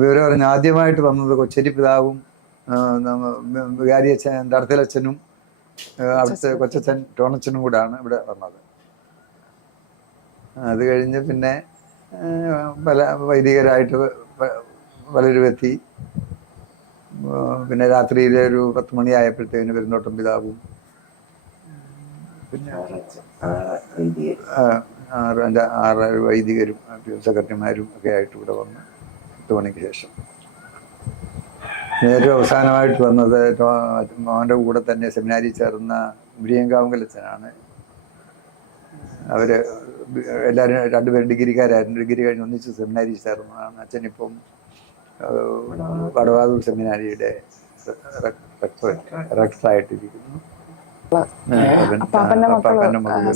വിവരം അറിഞ്ഞ ആദ്യമായിട്ട് വന്നത് കൊച്ചേരി പിതാവും വികാരി അച്ഛൻ തടത്തിലച്ഛനും അവിടുത്തെ കൊച്ചച്ഛൻ. ടോണച്ചനും കൂടാണ് ഇവിടെ വന്നത്. അത് കഴിഞ്ഞ് പിന്നെ പല വൈദികരായിട്ട് പലരും എത്തി പിന്നെ രാത്രിയിലെ ഒരു പത്ത് മണിയായപ്പോഴത്തേന് പെരുന്നോട്ടം പിതാവും. പിന്നെ ആറ് ആറ് വൈദികരും സെക്രട്ടറിമാരും ഒക്കെ ആയിട്ട് ഇവിടെ വന്ന്. പത്ത് മണിക്ക് ശേഷം. ഏറ്റവും അവസാനമായിട്ട് വന്നത് മോന്റെ കൂടെ തന്നെ സെമിനാരിൽ ചേർന്ന മുരിയങ്കാവുങ്കലച്ചനാണ് അവർ എല്ലാവരും രണ്ടുപേരും ഡിഗ്രിക്കാരായിരുന്നു. ഡിഗ്രി കഴിഞ്ഞ് ഒന്നിച്ച് സെമിനാരി ചേർന്നതാണ്. അച്ഛനിപ്പം വടവാതൂർ സെമിനാരിയുടെ റക്സായിട്ടിരിക്കുന്നു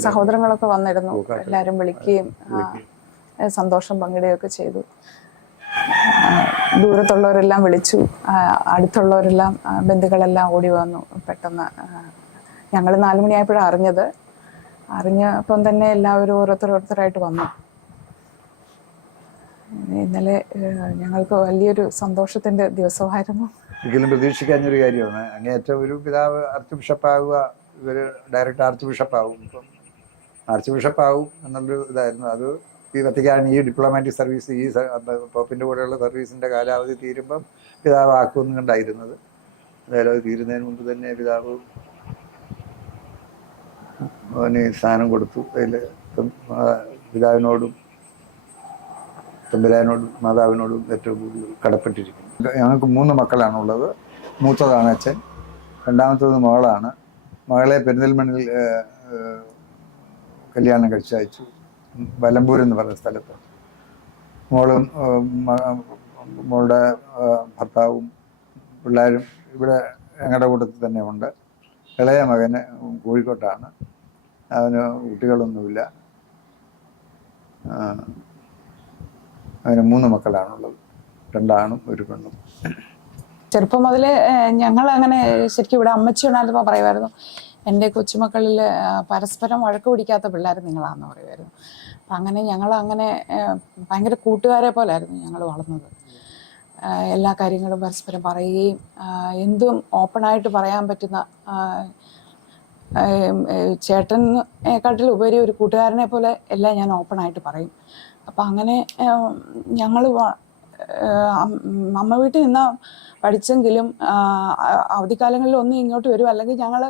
സഹോദരങ്ങളൊക്കെ വന്നിരുന്നു. എല്ലാരും വിളിക്കുകയും സന്തോഷം പങ്കിടുകയൊക്കെ ചെയ്തു. ദൂരത്തുള്ളവരെല്ലാം വിളിച്ചു. അടുത്തുള്ളവരെല്ലാം ബന്ധുക്കളെല്ലാം ഓടി വന്നു. പെട്ടെന്ന് ഞങ്ങൾ നാലുമണിയായപ്പോഴാണ് അറിഞ്ഞത്. അറിഞ്ഞപ്പം തന്നെ എല്ലാവരും ഓരോരുത്തർ ഓരോരുത്തരായിട്ട് വന്നു. ഇന്നലെ ഞങ്ങൾക്ക് വലിയൊരു സന്തോഷത്തിന്റെ ദിവസമായിരുന്നു. ഒരിക്കലും പ്രതീക്ഷിക്കാഞ്ഞൊരു കാര്യമാണ്. അങ്ങേറ്റം ഒരു പിതാവ് ആർച്ച് ബിഷപ്പാകുക ഇവർ ഡയറക്റ്റ് ആർച്ച് ബിഷപ്പാവും ഇപ്പം ആർച്ച് ബിഷപ്പാവും എന്നുള്ളൊരു ഇതായിരുന്നു. അത് ഈ വത്തിക്കാൻ ഈ ഡിപ്ലോമാറ്റിക് സർവീസ് ഈ പോപ്പിന്റെ കൂടെയുള്ള സർവീസിന്റെ കാലാവധി തീരുമ്പം പിതാവ് ആക്കുമെന്ന് കണ്ടായിരുന്നത് അതായത് അത് തീരുന്നതിന് മുമ്പ് തന്നെ പിതാവ് അവന് സ്ഥാനം കൊടുത്തു. അതിൽ പിതാവിനോടും തമ്പുരാനോടും മാതാവിനോടും ഏറ്റവും കൂടുതൽ കടപ്പെട്ടിരിക്കുന്നു. ഞങ്ങൾക്ക് മൂന്ന് മക്കളാണുള്ളത്. മൂത്തതാണ് അച്ഛൻ രണ്ടാമത്തത് മകളാണ് മകളെ പെരിന്തൽമണ്ണിൽ കല്യാണം കഴിച്ചയച്ചു. വലമ്പൂർ എന്ന് പറയുന്ന സ്ഥലത്ത്. മോളും മോളുടെ ഭർത്താവും പിള്ളേരും ഇവിടെ ഞങ്ങളുടെ കൂട്ടത്തിൽ തന്നെ ഉണ്ട്. ഇളയ മകന് കോഴിക്കോട്ടാണ്. അവന് കുട്ടികളൊന്നുമില്ല. അവന് മൂന്ന് മക്കളാണുള്ളത്. രണ്ടാണും ഒരു പെണ്ണും. ചെറുപ്പം മുതലേ ഞങ്ങൾ അങ്ങനെ ശരിക്കും ഇവിടെ അമ്മച്ചി ഉണ്ടായിരുന്നപ്പോൾ പറയുമായിരുന്നു എന്റെ കൊച്ചുമക്കളിൽ പരസ്പരം വഴക്ക് പിടിക്കാത്ത പിള്ളേർ നിങ്ങളാന്ന് പറയുമായിരുന്നു. അപ്പം അങ്ങനെ ഞങ്ങൾ അങ്ങനെ ഭയങ്കര കൂട്ടുകാരെ പോലായിരുന്നു ഞങ്ങൾ വളർന്നത്. എല്ലാ കാര്യങ്ങളും പരസ്പരം പറയുകയും എന്തും ഓപ്പണായിട്ട് പറയാൻ പറ്റുന്ന ചേട്ടനെക്കാട്ടിൽ ഉപരി ഒരു കൂട്ടുകാരനെ പോലെ എല്ലാം ഞാൻ ഓപ്പണായിട്ട് പറയും. അപ്പം അങ്ങനെ ഞങ്ങൾ അമ്മ വീട്ടിൽ നിന്നാ പഠിച്ചെങ്കിലും അവധിക്കാലങ്ങളിൽ ഒന്നും ഇങ്ങോട്ട് വരും. അല്ലെങ്കിൽ ഞങ്ങൾ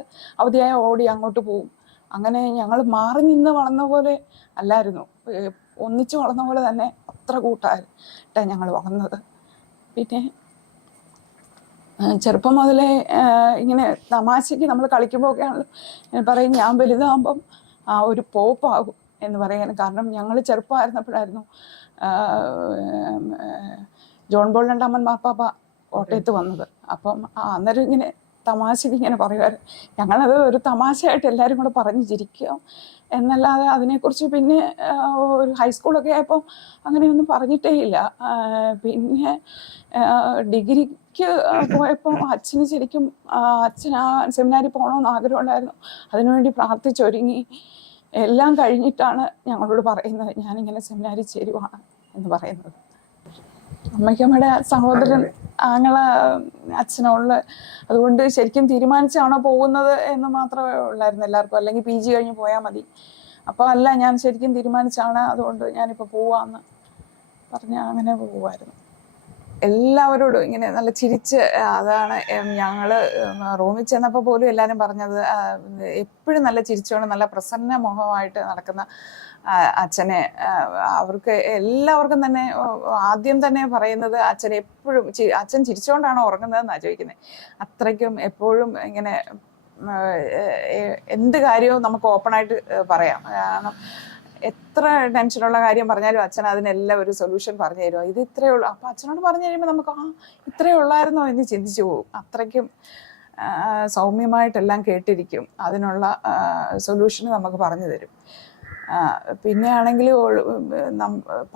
അവധിയായ ഓടി അങ്ങോട്ട് പോകും അങ്ങനെ ഞങ്ങൾ മാറി നിന്ന് വളർന്ന പോലെ അല്ലായിരുന്നു. ഒന്നിച്ചു വളർന്ന പോലെ തന്നെ അത്ര കൂട്ടായിട്ടാണ് ഞങ്ങൾ വളർന്നത്. പിന്നെ ചെറുപ്പം മുതലേ ഇങ്ങനെ തമാശയ്ക്ക് നമ്മൾ കളിക്കുമ്പോൾ ഒക്കെ പറയും ഞാൻ വലുതാകുമ്പം ആ ഒരു പോപ്പാകും. എന്ന് പറയാൻ കാരണം ഞങ്ങൾ ചെറുപ്പമായിരുന്നപ്പോഴായിരുന്നു. ജോൺ ബോൾ രണ്ടാമൻ മാർപ്പാപ്പ കോട്ടയത്ത് വന്നത്. അപ്പം അന്നേരം ഇങ്ങനെ തമാശക്ക് ഇങ്ങനെ പറയുമായിരുന്നു ഞങ്ങളത് ഒരു തമാശയായിട്ട് എല്ലാവരും കൂടെ പറഞ്ഞു ചിരിക്കുക എന്നല്ലാതെ അതിനെക്കുറിച്ച് പിന്നെ ഒരു ഹൈസ്കൂളൊക്കെ ആയപ്പോൾ അങ്ങനെയൊന്നും പറഞ്ഞിട്ടേ ഇല്ല. പിന്നെ ഡിഗ്രിക്ക് പോയപ്പോൾ അച്ഛന് ശരിക്കും അച്ഛൻ ആ സെമിനാരിൽ പോകണമെന്ന് ആഗ്രഹമുണ്ടായിരുന്നു. അതിനുവേണ്ടി പ്രാർത്ഥിച്ചൊരുങ്ങി. എല്ലാം കഴിഞ്ഞിട്ടാണ് ഞങ്ങളോട് പറയുന്നത് ഞാനിങ്ങനെ സെമിനാരിൽ ചേരുവാണ് എന്ന് പറയുന്നത്. അമ്മയ്ക്കമ്മയുടെ സഹോദരൻ ആങ്ങളെ അച്ഛനുള്ള അതുകൊണ്ട് ശരിക്കും തീരുമാനിച്ചാണോ പോകുന്നത് എന്ന് മാത്രമേ ഉള്ളായിരുന്നു എല്ലാവർക്കും. അല്ലെങ്കിൽ പി ജി കഴിഞ്ഞ് പോയാൽ മതി. അപ്പോൾ അല്ല ഞാൻ ശരിക്കും തീരുമാനിച്ചാണ് അതുകൊണ്ട് ഞാനിപ്പോൾ പോവാന്ന് പറഞ്ഞ് അങ്ങനെ പോവായിരുന്നു എല്ലാവരോടും ഇങ്ങനെ നല്ല ചിരിച്ച് അതാണ് ഞങ്ങൾ റൂമിൽ ചെന്നപ്പോൾ പോലും എല്ലാവരും പറഞ്ഞത് എപ്പോഴും നല്ല ചിരിച്ചുകൊണ്ട് നല്ല പ്രസന്ന മുഖമായിട്ട് നടക്കുന്ന അച്ഛനെ അവർക്ക് എല്ലാവർക്കും തന്നെ ആദ്യം തന്നെ പറയുന്നത് അച്ഛൻ എപ്പോഴും അച്ഛൻ ചിരിച്ചുകൊണ്ടാണോ ഉറങ്ങുന്നതെന്നാണ് ചോദിക്കുന്നത് അത്രയ്ക്കും എപ്പോഴും ഇങ്ങനെ എന്ത് കാര്യവും നമുക്ക് ഓപ്പണായിട്ട് പറയാം. കാരണം എത്ര ടെൻഷനുള്ള കാര്യം പറഞ്ഞാലും അച്ഛൻ അതിനെല്ലാം ഒരു സൊല്യൂഷൻ പറഞ്ഞു തരുമോ ഇത് ഇത്രയേ ഉള്ളൂ. അപ്പം അച്ഛനോട് പറഞ്ഞു കഴിയുമ്പോൾ നമുക്ക് ആ ഇത്രയേ ഉള്ളായിരുന്നോ എന്ന് ചിന്തിച്ചു പോകും. അത്രയ്ക്കും സൗമ്യമായിട്ടെല്ലാം കേട്ടിരിക്കും. അതിനുള്ള സൊല്യൂഷൻ നമുക്ക് പറഞ്ഞു തരും. പിന്നെ ആണെങ്കിലും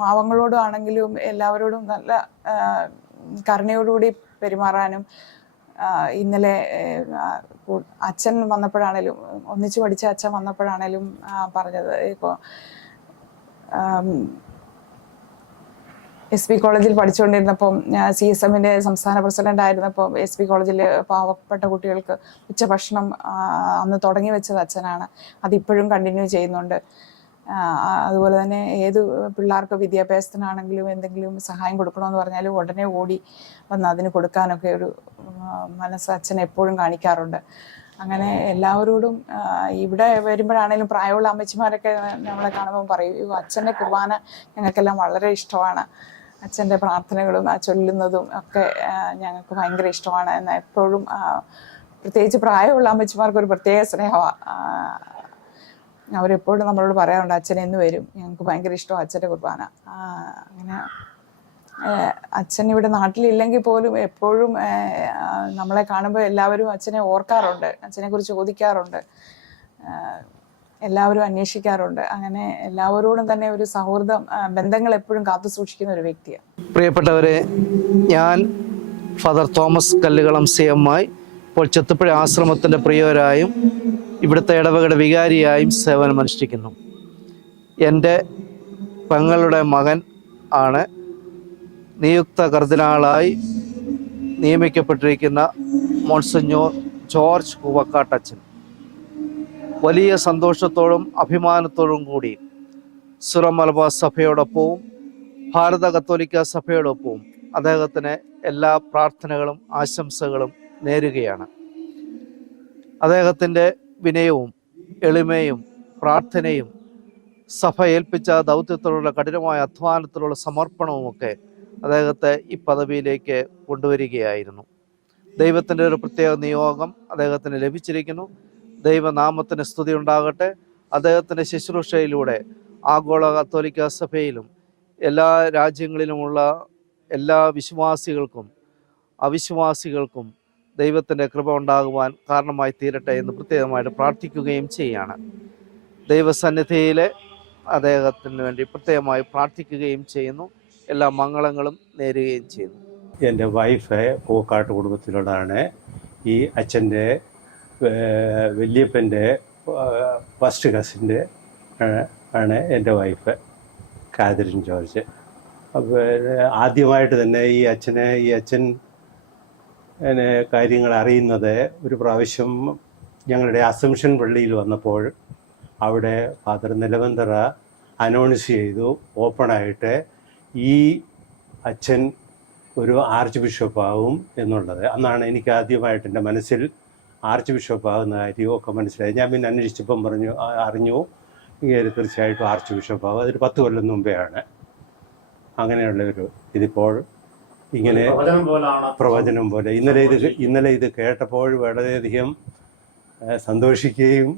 പാവങ്ങളോടും ആണെങ്കിലും എല്ലാവരോടും നല്ല കരുണയോടുകൂടി പെരുമാറാനും ഇന്നലെ അച്ഛൻ വന്നപ്പോഴാണേലും ഒന്നിച്ച് പഠിച്ച അച്ഛൻ വന്നപ്പോഴാണേലും പറഞ്ഞത്. ഇപ്പോൾ എസ് പി കോളേജിൽ പഠിച്ചുകൊണ്ടിരുന്നപ്പം സി എസ് എമ്മിന്റെ സംസ്ഥാന പ്രസിഡന്റ് ആയിരുന്നപ്പോൾ എസ് പി കോളേജിൽ പാവപ്പെട്ട കുട്ടികൾക്ക് ഉച്ചഭക്ഷണം ഭക്ഷണം അന്ന് തുടങ്ങി വെച്ചത് അച്ഛനാണ്. അതിപ്പോഴും കണ്ടിന്യൂ ചെയ്യുന്നുണ്ട്. അതുപോലെ തന്നെ ഏത് പിള്ളേർക്ക് വിദ്യാഭ്യാസത്തിനാണെങ്കിലും എന്തെങ്കിലും സഹായം കൊടുക്കണമെന്ന് പറഞ്ഞാലും ഉടനെ ഓടി വന്ന് അതിന് കൊടുക്കാനൊക്കെ ഒരു മനസ്സ് അച്ഛൻ എപ്പോഴും കാണിക്കാറുണ്ട്. അങ്ങനെ എല്ലാവരോടും ഇവിടെ വരുമ്പോഴാണെങ്കിലും പ്രായമുള്ള അമ്മച്ചിമാരൊക്കെ നമ്മളെ കാണുമ്പോൾ പറയും "അയ്യോ, അച്ഛന്റെ കുർബാന ഞങ്ങൾക്കെല്ലാം വളരെ ഇഷ്ടമാണ്. അച്ഛന്റെ പ്രാർത്ഥനകളും ആ ചൊല്ലുന്നതും ഒക്കെ ഞങ്ങൾക്ക് ഭയങ്കര ഇഷ്ടമാണ്. എന്ന് എപ്പോഴും പ്രത്യേകിച്ച് പ്രായമുള്ള അമ്മച്ചിമാർക്ക് ഒരു പ്രത്യേക സ്നേഹമാണ് അവരെപ്പോഴും നമ്മളോട് പറയാറുണ്ട് അച്ഛൻ എന്ന് വരും. ഞങ്ങൾക്ക് ഭയങ്കര ഇഷ്ടമാണ് അച്ഛന്റെ കുർബാന. അങ്ങനെ അച്ഛൻ ഇവിടെ നാട്ടിലില്ലെങ്കിൽ പോലും എപ്പോഴും നമ്മളെ കാണുമ്പോൾ എല്ലാവരും അച്ഛനെ ഓർക്കാറുണ്ട് അച്ഛനെ കുറിച്ച് ചോദിക്കാറുണ്ട് എല്ലാവരും അന്വേഷിക്കാറുണ്ട്. അങ്ങനെ എല്ലാവരോടും തന്നെ ഒരു സൗഹൃദം ബന്ധങ്ങൾ എപ്പോഴും കാത്തു സൂക്ഷിക്കുന്ന ഒരു വ്യക്തിയാണ് പ്രിയപ്പെട്ടവരെ ഞാൻ father Thomas Kallukalam C M I ഇപ്പോൾ ചെത്തുപ്പുഴ ആശ്രമത്തിന്റെ പ്രിയവരായും ഇവിടുത്തെ ഇടവകയുടെ വികാരിയായും സേവനമനുഷ്ഠിക്കുന്നു എന്റെ പെങ്ങളുടെ മകൻ ആണ് നിയുക്ത കർദിനാളായി നിയമിക്കപ്പെട്ടിരിക്കുന്ന മോൺസഞ്ഞോർ ജോർജ് കുവക്കാട്ടച്ചൻ വലിയ സന്തോഷത്തോടും അഭിമാനത്തോടും കൂടി സുറ മലബാർ സഭയോടൊപ്പവും ഭാരത കത്തോലിക്ക സഭയോടൊപ്പവും അദ്ദേഹത്തിന് എല്ലാ പ്രാർത്ഥനകളും ആശംസകളും നേരുകയാണ്. അദ്ദേഹത്തിന്റെ വിനയവും എളിമയും പ്രാർത്ഥനയും സഭ ഏൽപ്പിച്ച ദൗത്യത്തിലുള്ള കഠിനമായ അധ്വാനത്തിലുള്ള സമർപ്പണവുമൊക്കെ അദ്ദേഹത്തെ ഈ പദവിയിലേക്ക് കൊണ്ടുവരികയായിരുന്നു. ദൈവത്തിന്റെ ഒരു പ്രത്യേക നിയോഗം അദ്ദേഹത്തിന് ലഭിച്ചിരിക്കുന്നു. ദൈവനാമത്തിന് സ്തുതി ഉണ്ടാകട്ടെ. അദ്ദേഹത്തിന്റെ ശുശ്രൂഷയിലൂടെ ആഗോള കത്തോലിക്ക സഭയിലും എല്ലാ രാജ്യങ്ങളിലുമുള്ള എല്ലാ വിശ്വാസികൾക്കും അവിശ്വാസികൾക്കും ദൈവത്തിന്റെ കൃപ ഉണ്ടാകുവാൻ കാരണമായി തീരട്ടെ എന്ന് പ്രത്യേകമായിട്ട് പ്രാർത്ഥിക്കുകയും ചെയ്യാണ്. ദൈവസന്നിധിയിൽ അദ്ദേഹത്തിന് വേണ്ടി പ്രത്യേകമായി പ്രാർത്ഥിക്കുകയും ചെയ്യുന്നു. എല്ലാ മംഗളങ്ങളും നേരുകയും ചെയ്യുന്നു. എന്റെ വൈഫ് പൂക്കാട്ട് കുടുംബത്തിലുള്ളതാണ്. ഈ അച്ഛന്റെ വല്യപ്പന്റെ ഫസ്റ്റ് കസിന്റെ ആണ് എന്റെ വൈഫ് കാതറിൻ ജോർജ്. ആദ്യമായിട്ട് തന്നെ ഈ അച്ഛനെ ഈ അച്ഛൻ പിന്നെ കാര്യങ്ങൾ അറിയുന്നത് ഒരു പ്രാവശ്യം ഞങ്ങളുടെ അസംഷൻ പള്ളിയിൽ വന്നപ്പോൾ അവിടെ ഫാദർ നിലവന്തറ അനൗൺസ് ചെയ്തു ഓപ്പണായിട്ട് ഈ അച്ഛൻ ഒരു ആർച്ച് ബിഷപ്പാവും എന്നുള്ളത്. അന്നാണ് എനിക്ക് ആദ്യമായിട്ട് എന്റെ മനസ്സിൽ ആർച്ച് ബിഷപ്പാവുന്ന കാര്യമൊക്കെ മനസ്സിലായി ഞാൻ പിന്നെ അന്വേഷിച്ചപ്പം പറഞ്ഞു അറിഞ്ഞു. ഇങ്ങനെ തീർച്ചയായിട്ടും ആർച്ച് ബിഷപ്പാവും അതൊരു പത്ത് കൊല്ലം മുമ്പേ ആണ് അങ്ങനെയുള്ള ഒരു ഇതിപ്പോൾ ഇങ്ങനെ പ്രവചനം പോലെ. ഇന്നലെ ഇത് ഇന്നലെ ഇത് കേട്ടപ്പോൾ വളരെയധികം സന്തോഷിക്കുകയും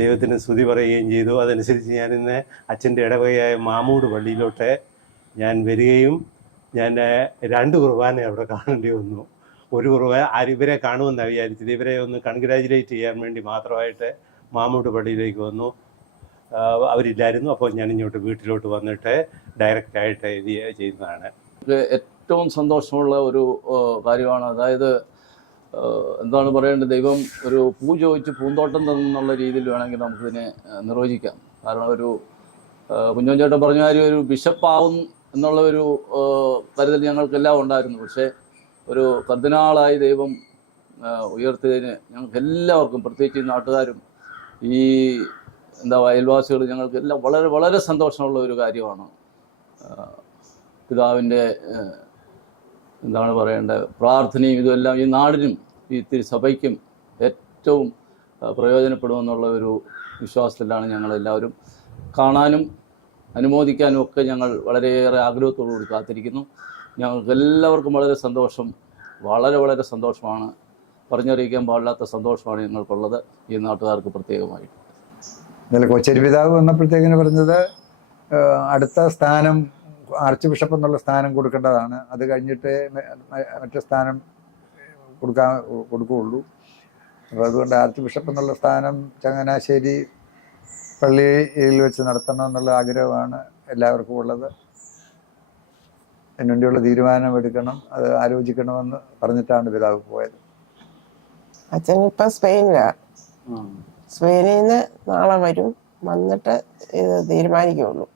ദൈവത്തിന് സ്തുതി പറയുകയും ചെയ്തു. അതനുസരിച്ച് ഞാൻ ഇന്ന് അച്ഛന്റെ ഇടവകയായ മാമൂട് പള്ളിയിലോട്ട് ഞാൻ വരികയും ഞാൻ രണ്ട് കുർബാന അവിടെ കാണേണ്ടി വന്നു. ഒരു കുർബാന ആരിവരെ ഇവരെ കാണുമെന്നാണ് വിചാരിച്ചത്. ഇവരെ ഒന്ന് കൺഗ്രാജുലേറ്റ് ചെയ്യാൻ വേണ്ടി മാത്രമായിട്ട് മാമൂട് പള്ളിയിലേക്ക് വന്നു. അവരില്ലായിരുന്നു. അപ്പോൾ ഞാൻ ഇങ്ങോട്ട് വീട്ടിലോട്ട് വന്നിട്ട് ഡയറക്റ്റായിട്ട് ഇത് ചെയ്യുന്നതാണ്. ഏറ്റവും സന്തോഷമുള്ള ഒരു കാര്യമാണ്. അതായത് എന്താണ് പറയേണ്ടത്? ദൈവം ഒരു പൂ ചോദിച്ച് പൂന്തോട്ടം തന്നുള്ള രീതിയിൽ വേണമെങ്കിൽ നമുക്കിതിനെ നിർവചിക്കാം. കാരണം ഒരു കുഞ്ഞോൻ ചേട്ടൻ പറഞ്ഞ കാര്യം ഒരു ബിഷപ്പാവും എന്നുള്ള ഒരു കരുതൽ ഞങ്ങൾക്കെല്ലാം ഉണ്ടായിരുന്നു. പക്ഷേ ഒരു കർദിനാളായി ദൈവം ഉയർത്തിയതിന് ഞങ്ങൾക്ക് എല്ലാവർക്കും പ്രത്യേകിച്ച് നാട്ടുകാരും ഈ എന്താ അയൽവാസികൾ ഞങ്ങൾക്ക് എല്ലാം വളരെ വളരെ സന്തോഷമുള്ള ഒരു കാര്യമാണ്. പിതാവിന്റെ എന്താണ് പറയേണ്ടത്? പ്രാർത്ഥനയും ഇതുമെല്ലാം ഈ നാടിനും ഈ തിരുസഭയ്ക്കും ഏറ്റവും പ്രയോജനപ്പെടുമെന്നുള്ള ഒരു വിശ്വാസത്തിലാണ് ഞങ്ങളെല്ലാവരും കാണാനും അനുമോദിക്കാനും ഒക്കെ ഞങ്ങൾ വളരെയേറെ ആഗ്രഹത്തോടുകൂടി കാത്തിരിക്കുന്നു. ഞങ്ങൾക്ക് എല്ലാവർക്കും വളരെ സന്തോഷം വളരെ വളരെ സന്തോഷമാണ്. പറഞ്ഞറിയിക്കാൻ പാടില്ലാത്ത സന്തോഷമാണ് ഞങ്ങൾക്കുള്ളത്. ഈ നാട്ടുകാർക്ക് പ്രത്യേകമായിട്ട്. ഇന്നലെ കൊച്ചരി പിതാവ് വന്നപ്പോഴത്തേക്കിന് പറഞ്ഞത് അടുത്ത സ്ഥാനം ആർച്ച് ബിഷപ്പ് എന്നുള്ള സ്ഥാനം കൊടുക്കേണ്ടതാണ്. അത് കഴിഞ്ഞിട്ട് മ- മ- സ്ഥാനം കൊടുക്കാൻ കൊടുക്കുകയുള്ളൂ. അപ്പോൾ അതുകൊണ്ട് ആർച്ച് ബിഷപ്പ് എന്നുള്ള സ്ഥാനം ചങ്ങനാശ്ശേരി പള്ളിയിൽ വെച്ച് നടത്തണം എന്നുള്ള ആഗ്രഹമാണ് എല്ലാവർക്കും ഉള്ളത്. അതിനുവേണ്ടിയുള്ള തീരുമാനം എടുക്കണം അത് ആലോചിക്കണമെന്ന് പറഞ്ഞിട്ടാണ് പിതാവ് പോയത്. അച്ഛൻ ഇപ്പൊ സ്പെയിനിലാണ് സ്പെയിനിൽ നിന്ന് നാളെ വരും. വന്നിട്ട് ഇത് തീരുമാനിക്കുള്ളൂ